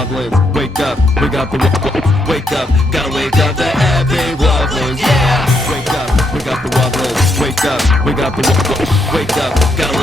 Wublin. Wake up, we got the wake up, gotta wake up the heavy Wublin. Yeah, wake up, we got the Wublin. Wake up, we got the wake up, gotta